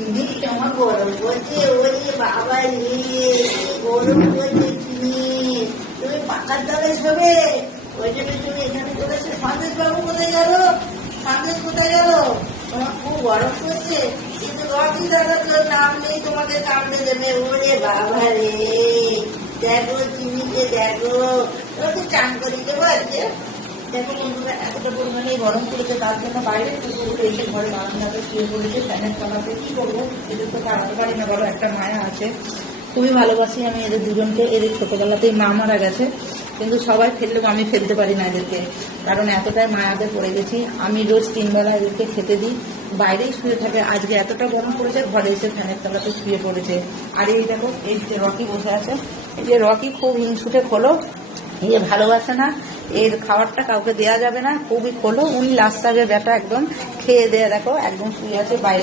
চিনি কেমন গরম করছে, ওই যে বাবা রে গরম করছে চিনি। তুমি পাকার তলে শোবে, ওই জন্য তুমি এখানে চলেছে। সন্দেশ বাবু কোথায় গেল? সন্দেশ কোথায় গেল? তোমার খুব গরম করছে, কিন্তু রকি দাদা তো নাম নেই, তোমাকে কামড়ে দেবে। ওরে বাবা রে, দেখো চিনিকে দেখো। রকি চান করি দেবো আজকে। দেখো বন্ধুরা, এতটা পরিমাণে গরম পড়েছে, তার জন্য বাইরে কুকুরগুলো এসে ঘরে বারান্দাতে শুয়ে পড়েছে ফ্যানের তলাতে। কি করবো, এদের তো তাড়াতে পারি না, বলো। একটা মায়া আছে, খুবই ভালোবাসি আমি এদের দুজনকে। এদের ছোটবেলাতেই মা মারা গেছে, কিন্তু সবাই ফেললেও আমি ফেলতে পারি না এদেরকে, কারণ এতটাই মায়াতে পড়ে গেছি। আমি রোজ 3 বেলা এদেরকে খেতে দিই, বাইরেই শুয়ে থাকে। আজকে এতটা গরম পড়েছে, ঘরে এসে ফ্যানের তলাতে শুয়ে পড়েছে। আর এই দেখো, এই যে রকি বসে আছে, এই যে রকি খুব হিংসুটে খোলো, এ ভালোবাসে না, এর খাবারটা কাউকে দেওয়া যাবে না, খুবই খোলো। উনি লাস্ট আগে ব্যাটা একদম খেয়ে দেয়া, দেখো একদম শুয়ে আছে বাইরে।